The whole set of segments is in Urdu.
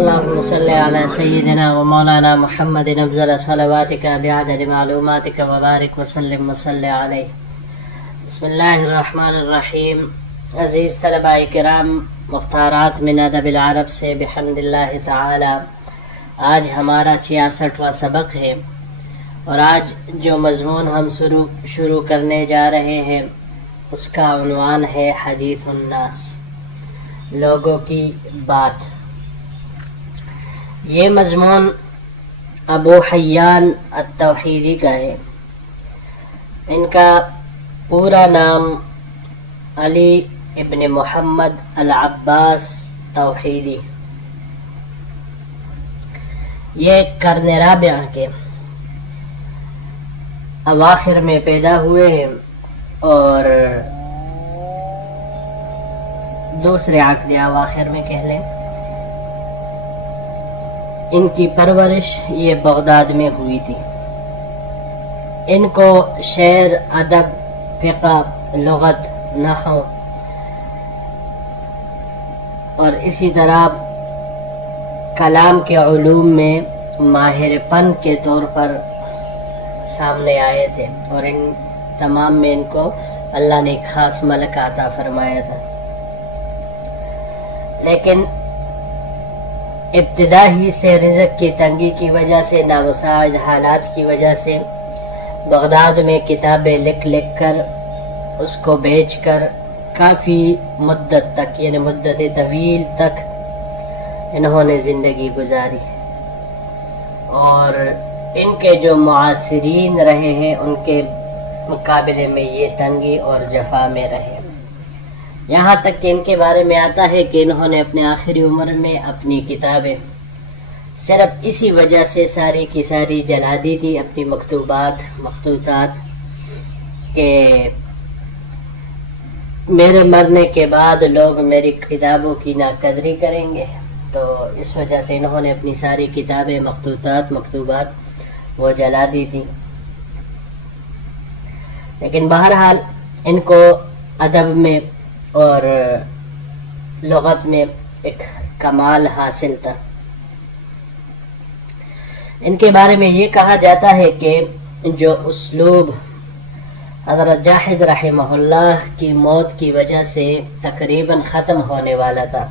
اللهم صل على سيدنا ومولانا محمد افضل صلواتك بعدد معلوماتك وبارك وسلم وصل عليه. بسم اللہ الرحمن الرحیم. عزیز طلباء کرام، مختارات من ادب العرب سے بحمد اللہ تعالی آج ہمارا 66واں سبق ہے، اور آج جو مضمون ہم شروع کرنے جا رہے ہیں اس کا عنوان ہے حدیث الناس، لوگوں کی بات. یہ مضمون ابو حیان التوحیدی کا ہے. ان کا پورا نام علی ابن محمد العباس توحیدی. یہ قرن رابع کے اواخر میں پیدا ہوئے ہیں اور دوسرے عقد اواخر میں کہہ لیں. ان کی پرورش یہ بغداد میں ہوئی تھی. ان کو شعر، ادب، فقہ، لغت، نحو اور اسی طرح کلام کے علوم میں ماہر فن کے طور پر سامنے آئے تھے، اور ان تمام میں ان کو اللہ نے ایک خاص ملک عطا فرمایا تھا. لیکن ابتدا ہی سے رزق کی تنگی کی وجہ سے، نامساعد حالات کی وجہ سے بغداد میں کتابیں لکھ کر اس کو بیچ کر کافی مدت تک، یعنی مدت طویل تک انہوں نے زندگی گزاری، اور ان کے جو معاصرین رہے ہیں ان کے مقابلے میں یہ تنگی اور جفا میں رہے. یہاں تک کہ ان کے بارے میں آتا ہے کہ انہوں نے اپنے آخری عمر میں اپنی کتابیں صرف اسی وجہ سے ساری کی ساری جلا دی تھی، اپنی مخطوطات، کہ میرے مرنے کے بعد لوگ میری کتابوں کی ناقدری کریں گے. تو اس وجہ سے انہوں نے اپنی ساری کتابیں، مکتوبات وہ جلا دی تھی. لیکن بہرحال ان کو ادب میں اور لغت میں ایک کمال حاصل تھا. ان کے بارے میں یہ کہا جاتا ہے کہ جو اسلوب حضرت جاحظ رحمہ اللہ کی موت کی وجہ سے تقریباً ختم ہونے والا تھا،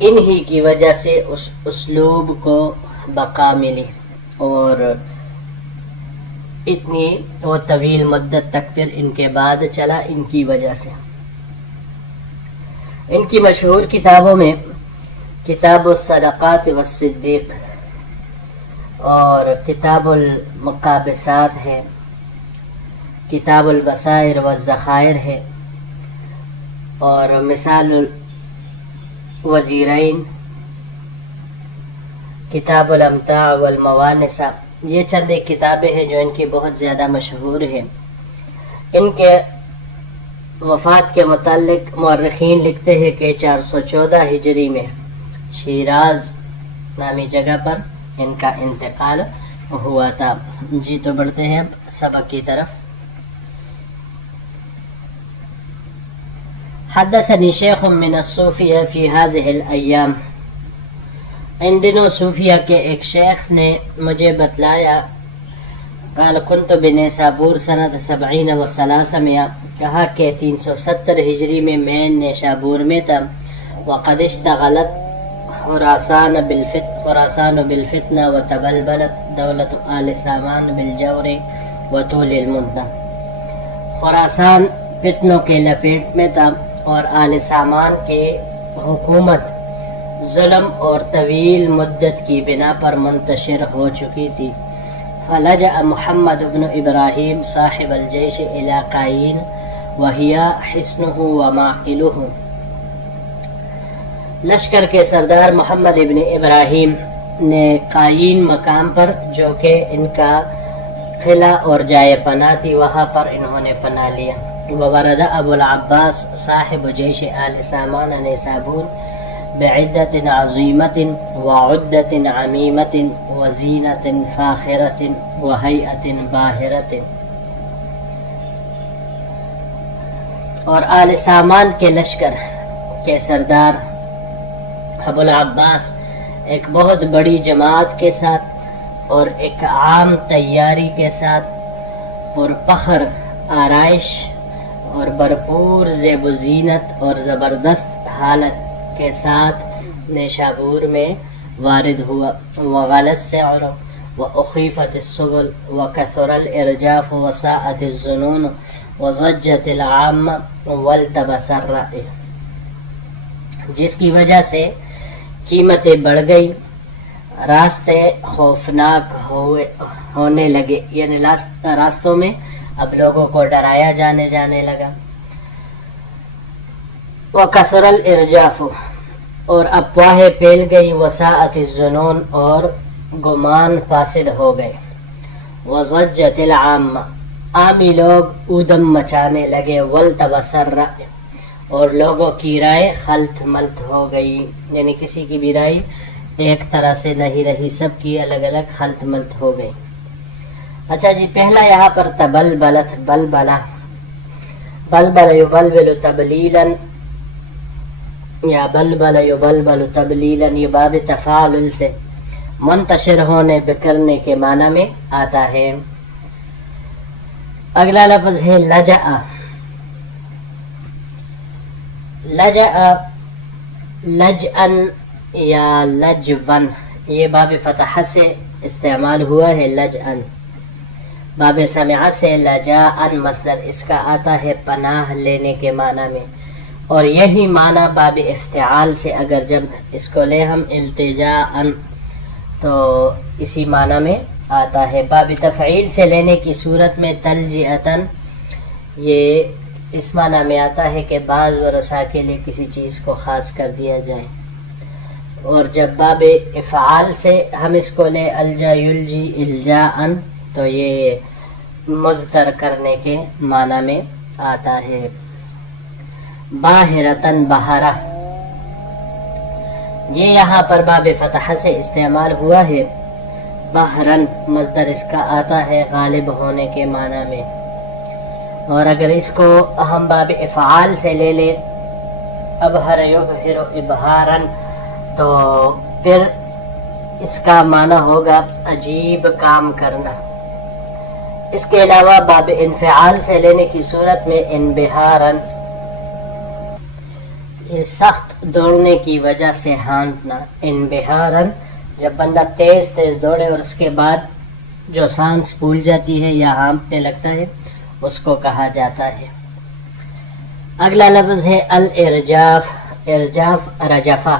انہی کی وجہ سے اس اسلوب کو بقا ملی، اور اتنی وہ طویل مدت تک پھر ان کے بعد چلا ان کی وجہ سے. ان کی مشہور کتابوں میں کتاب الصدقات والصدیق اور کتاب المقابسات ہے، کتاب البصائر والذخائر ہے، اور مثال الوزیرین، کتاب الامتاع والموانس. یہ چند ایک کتابیں ہیں جو ان کی بہت زیادہ مشہور ہیں. ان کے وفات کے متعلق مورخین لکھتے ہیں کہ 414 ہجری میں شیراز نامی جگہ پر ان کا انتقال ہوا تھا. جی تو بڑھتے ہیں اب سبق کی طرف. حدثني شيخ من الصوفية في هذه الأيام. ان دنوں صوفیہ کے ایک شیخ نے مجھے بتلایا، قال كنت بنیسابور سنة 70 و300، کہا کہ 370 ہجری میں نیشابور میں تھا. وقد اشتغلت خراسان بالفتنة وتبلبلت دولة آل سامان بالجور وطول المدة. خراسان فتنوں کے لپیٹ میں تھا اور آل سامان کی حکومت ظلم اور طویل مدت کی بنا پر منتشر ہو چکی تھی. فلجأ محمد بن ابراہیم صاحب الجیش الى قائین وہی حصنہ ومعقلہ. لشکر کے سردار محمد ابن ابراہیم نے قائین مقام پر، جو کہ ان کا قلعہ اور جائے پناہ تھی، وہاں پر انہوں نے پناہ لیا. وورد ابو العباس صاحب جیش آل سامان نیسابور بعدة عظيمة وعدة عميمة وزينة فاخرة وهيئة باهرة. اور آل سامان کے لشکر کے سردار ابو العباس ایک بہت بڑی جماعت کے ساتھ اور ایک عام تیاری کے ساتھ پرفخر آرائش اور بھرپور زیب و زینت اور زبردست حالت کے ساتھ نیشابور میں وارد ہوا. وغلت السعر وأخيفت السبل وكثر الإرجاف وساءت الظنون وضجت العامة والتبس الرأي، جس کی وجہ سے قیمتیں بڑھ گئی، راستے خوفناک ہونے لگے، یعنی راستوں میں اب لوگوں کو ڈرایا جانے لگا. وَكَثُرَ الْإِرْجَافُ، اور افواہیں پھیل گئی، وساءت الظنون، اور گمان فاسد ہو گئے، وضجت العامہ، عامی لوگ اودم مچانے لگے، والتبس الرأی، اور لوگوں کی رائے خلط ملط ہو گئی، یعنی کسی کی بھی رائے ایک طرح سے نہیں رہی، سب کی الگ الگ خلط ملط ہو گئی. اچھا جی، پہلا یہاں پر تبلبلت، بلبلہ، بلبل یبلبل تبلیلا یا بلبل یبلبل تبلیلا، یہ باب تفاعل سے منتشر ہونے بکرنے کے معنی میں آتا ہے. اگلا لفظ ہے لجأ. لجأ لجأن یا لجون، یہ باب فتح سے استعمال ہوا ہے. لجأن باب سمع سے لجاءن مصدر اس کا آتا ہے پناہ لینے کے معنی میں، اور یہی معنی باب افتعال سے اگر جب اس کو لے ہم التجاءن تو اسی معنی میں آتا ہے. باب تفعیل سے لینے کی صورت میں تلجئتن، یہ اس معنی میں آتا ہے کہ بعض ورثاء کے لیے کسی چیز کو خاص کر دیا جائے. اور جب باب افعال سے ہم اس کو لے الجا یلجی الجاءن تو یہ مزدر کرنے کے معنی میں آتا ہے. باہرتن بہارہ، یہ یہاں پر باب فتح سے استعمال ہوا ہے. بحرن مصدر اس کا آتا ہے غالب ہونے کے معنی میں، اور اگر اس کو ہم باب افعال سے لے لیں ابہر یبہر ابہارن تو پھر اس کا معنی ہوگا عجیب کام کرنا. اس کے علاوہ باب انفعال سے لینے کی صورت میں انبہارن، یہ سخت دوڑنے کی وجہ سے ہانپنا. انبہارن جب بندہ تیز دوڑے اور اس کے بعد جو سانس پھول جاتی ہے یا ہانپنے لگتا ہے اس کو کہا جاتا ہے. اگلا لفظ ہے الارجاف. ارجاف رجفہ،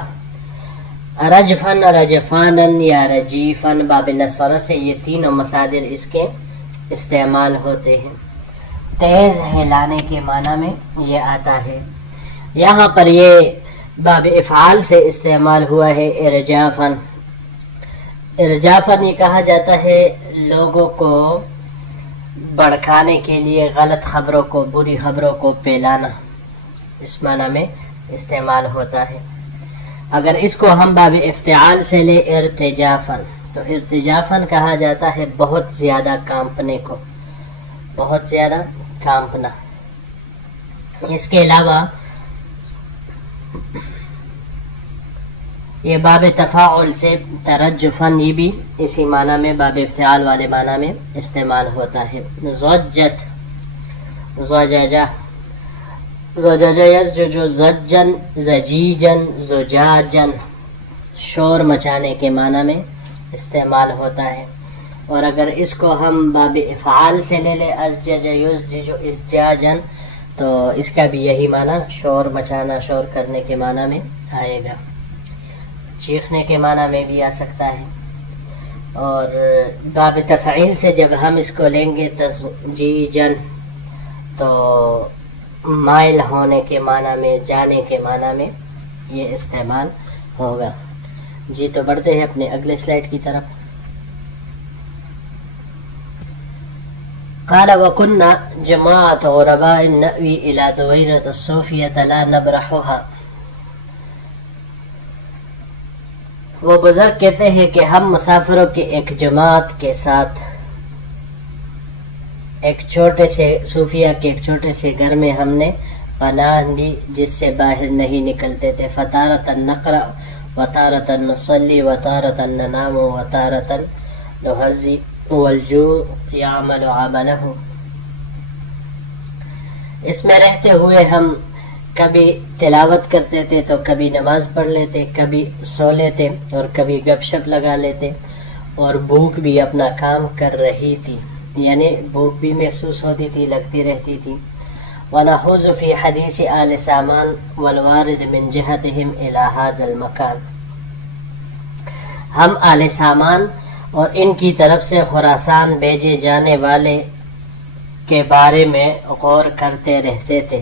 رجفن رجفانن یا رجیفن، باب نصر سے یہ تینوں مصادر اس کے استعمال ہوتے ہیں. تیز ہلانے کے معنی میں یہ آتا ہے. یہاں پر یہ باب افعال سے استعمال ہوا ہے ارجافن. ارجافن یہ کہا جاتا ہے لوگوں کو بڑکانے کے لیے غلط خبروں کو، بری خبروں کو پھیلانا، اس معنی میں استعمال ہوتا ہے. اگر اس کو ہم باب افتعال سے لے ارتجافن تو ارتجافن کہا جاتا ہے بہت زیادہ کانپنے کو، بہت زیادہ کانپنا. اس کے علاوہ یہ باب تفاعل سے ترجفن، یہ بھی اسی معنی میں باب افتعال والے معنی میں استعمال ہوتا ہے. زجت زجاجہ، زجاجہ یزجج زجن زجیجن زجاجن، شور مچانے کے معنی میں استعمال ہوتا ہے. اور اگر اس کو ہم باب افعال سے لے لیں ازجج یزجج ازجاجن تو اس کا بھی یہی معنی شور مچانا، شور کرنے کے معنی میں آئے گا. چیخنے کے معنی میں بھی آ سکتا ہے. اور باب تفعیل سے جب ہم اس کو لیں گے تزجیجن تو مائل ہونے کے معنی میں، جانے کے معنی میں یہ استعمال ہوگا. جی تو بڑھتے ہیں اپنے اگلے سلائیڈ کی طرف. قال وكنا جماعة غرباء نأوي إلى دويرة الصوفية لا نبرحها. وہ بزرگ کہتے ہیں کہ ہم مسافروں کی ایک جماعت کے ساتھ ایک چھوٹے سے صوفیہ کے ایک چھوٹے سے گھر میں ہم نے پناہ لی جس سے باہر نہیں نکلتے تھے. فتارة نقرأ وتارة نصلي وتارة ننام وتارة نهزي والجوع يعمل عمله. اس میں رہتے ہوئے ہم کبھی تلاوت کرتے تھے تو کبھی نماز پڑھ لیتے, کبھی سو لیتے اور کبھی گپ شپ لگا لیتے, اور بھوک بھی اپنا کام کر رہی تھی, یعنی بھوک بھی محسوس ہوتی تھی, لگتی رہتی تھی. وَنَخُوضُ فِي حَدِيثِ آلِ سامان وَالْوَارِدِ مِنْ جِهَتِهِمْ إِلَى هَذَا الْمَكَانِ. ہم آل سامان اور ان کی طرف سے خراسان بھیجے جانے والے کے بارے میں غور کرتے رہتے تھے.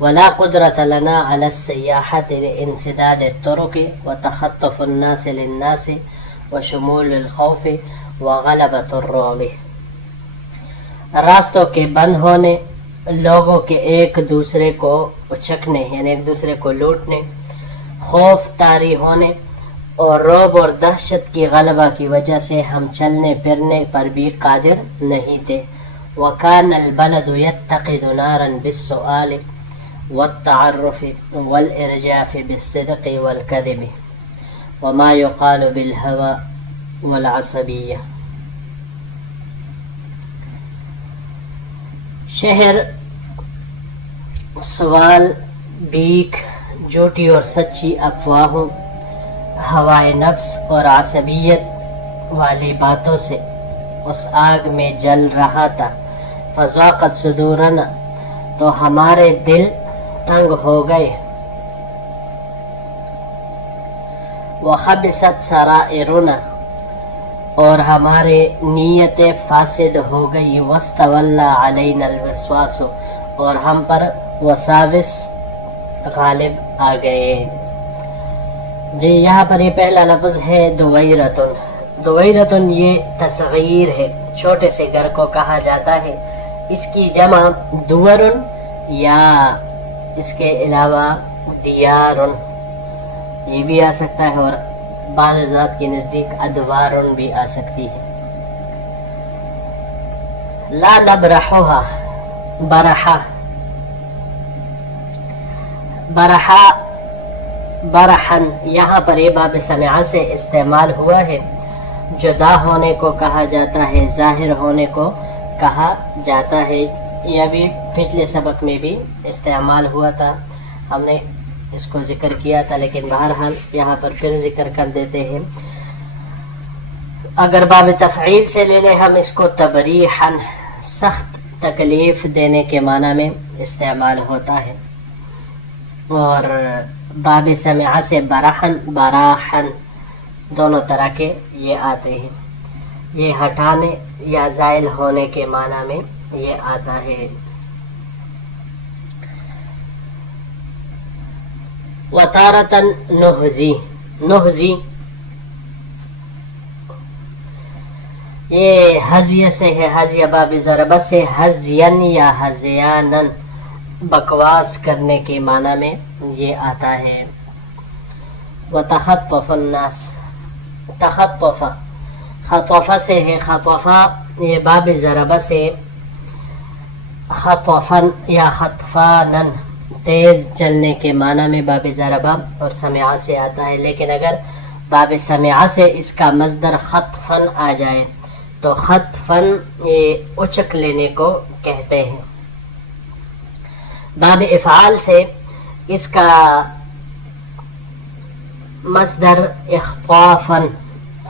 وَلَا قُدْرَةَ لَنَا عَلَى السِّيَاحَةِ لِانْسِدَادِ الطُّرُقِ وَتَخَطُّفِ النَّاسِ لِلنَّاسِ وَشُمُولِ الْخَوْفِ وَغَلَبَةُ الرُّعْبِ. راستوں کے بند ہونے, لوگوں کے ایک دوسرے کو اچکنے یعنی ایک دوسرے کو لوٹنے, خوف طاری ہونے اور رعب اور دہشت کی غلبہ کی وجہ سے ہم چلنے پھرنے پر بھی قادر نہیں تھے. وَكَانَ الْبَلَدُ يَتَّقِدُ نَارًا بِالسُّؤَالِ وَالتَّعَرُّفِ وَالْإِرْجَافِ بِالصِّدْقِ وَالْكَذِبِ وَمَا يُقَالُ بِالْهَوَى وَالْعَصَبِيَّةِ. شہر سوال, بھیک, جھوٹی اور سچی افواہوں, ہوائے نفس اور عصبیت والی باتوں سے اس آگ میں جل رہا تھا. فضاقت صدورنا, تو ہمارے دل تنگ ہو گئے. وخبثت سرائرنا, اور ہمارے نیتیں فاسد ہو گئی. واستولى علینا الوسواس, اور ہم پر وساوس غالب آ گئے. جی یہاں پر یہ پہلا لفظ ہے دویرتن. دویرتن یہ تصغیر ہے, چھوٹے سے گھر کو کہا جاتا ہے. اس کی جمع دورن یا اس کے علاوہ دیارن یہ بھی آ سکتا ہے, اور بعض حضرات کے نزدیک ادوارن بھی آ سکتی ہے. لا نبرحها, برحا, برحا برحن یہاں پر یہ باب سمعہ سے استعمال ہوا ہے. جدا ہونے کو کہا جاتا ہے, ظاہر ہونے کو کہا جاتا ہے. یہ بھی پچھلے سبق میں بھی استعمال ہوا تھا, ہم نے اس کو ذکر کیا تھا, لیکن بہرحال یہاں پر پھر ذکر کر دیتے ہیں. اگر باب تفعیل سے لے لیں ہم اس کو تبریحاً, سخت تکلیف دینے کے معنی میں استعمال ہوتا ہے. اور باب سمعہ سے برحن براحن دونوں طرح کے یہ آتے ہیں. یہ ہٹانے یا زائل ہونے کے معنی میں یہ آتا ہے. وتارتن نہزی, نہزی یہ حزیہ سے ہے, حزیہ باب ضربہ سے, حزین یا حزیانن بکواس کرنے کے معنی میں یہ آتا ہے. وتخطف الناس, تخطف خطوفہ سے ہے, خطوفہ یہ باب ضربہ سے خطفن یا خطفانن تیز چلنے کے معنی میں باب ضربہ اور سمعہ سے آتا ہے. لیکن اگر باب سمعہ سے اس کا مصدر خطفن آ جائے تو خطفن یہ اچک لینے کو کہتے ہیں. باب افعال سے اس کا مصدر اخطافن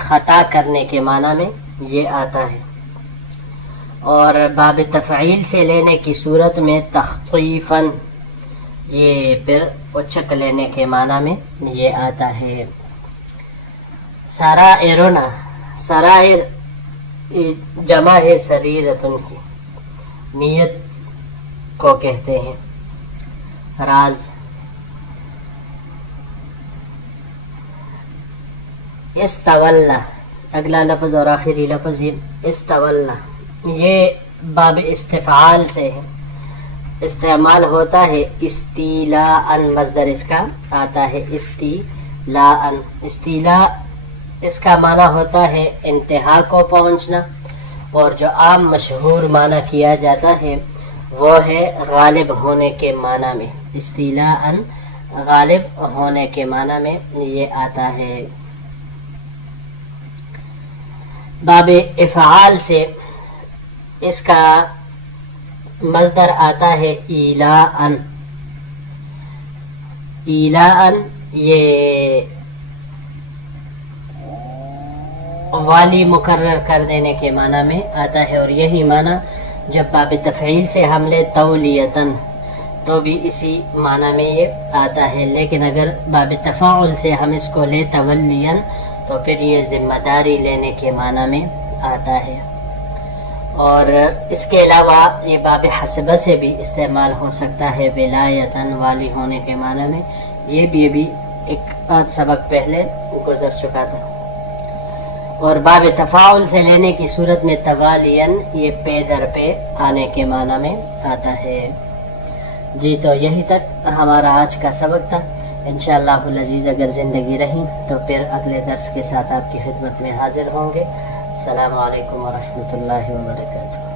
خطا کرنے کے معنی میں یہ آتا ہے. اور باب تفعیل سے لینے کی صورت میں تخطیفن یہ پھر اچک لینے کے معنی میں یہ آتا ہے. سرائرنا, سرائر جمع ہے سریرتن کی, نیت کو کہتے ہیں, راز. استولا اگلا لفظ اور آخری لفظ استولا, یہ باب استفعال سے ہے, استعمال ہوتا ہے استیلاء, مصدر اس کا آتا ہے استیلاء. استیلاء اس کا معنی ہوتا ہے انتہا کو پہنچنا, اور جو عام مشہور معنی کیا جاتا ہے وہ ہے غالب ہونے کے معنی میں، استیلاءً غالب ہونے کے معنی میں یہ آتا ہے۔ باب افعال سے اس کا مصدر آتا ہے ایلاءً۔ ایلاءً یہ والی مقرر کر دینے کے معنی میں آتا ہے، اور یہی معنی جب باب تفعیل سے ہم لے تولیتاً تو بھی اسی معنی میں یہ آتا ہے، لیکن اگر باب تفاعل سے ہم اس کو لے تولیاً تو پھر یہ ذمہ داری لینے کے معنی میں آتا ہے۔ اور اس کے علاوہ یہ باب حسبہ سے بھی استعمال ہو سکتا ہے، ولایتاً والی ہونے کے معنی میں، یہ بھی ایک آدھ سبق پہلے گزر چکا تھا۔ اور باب تفاعل سے لینے کی صورت میں توالیاً یہ پے در پہ آنے کے معنی میں آتا ہے۔ جی تو یہی تک ہمارا آج کا سبق تھا، انشاءاللہ العزیز اگر زندگی رہی تو پھر اگلے درس کے ساتھ آپ کی خدمت میں حاضر ہوں گے۔ السلام علیکم ورحمۃ اللہ وبرکاتہ۔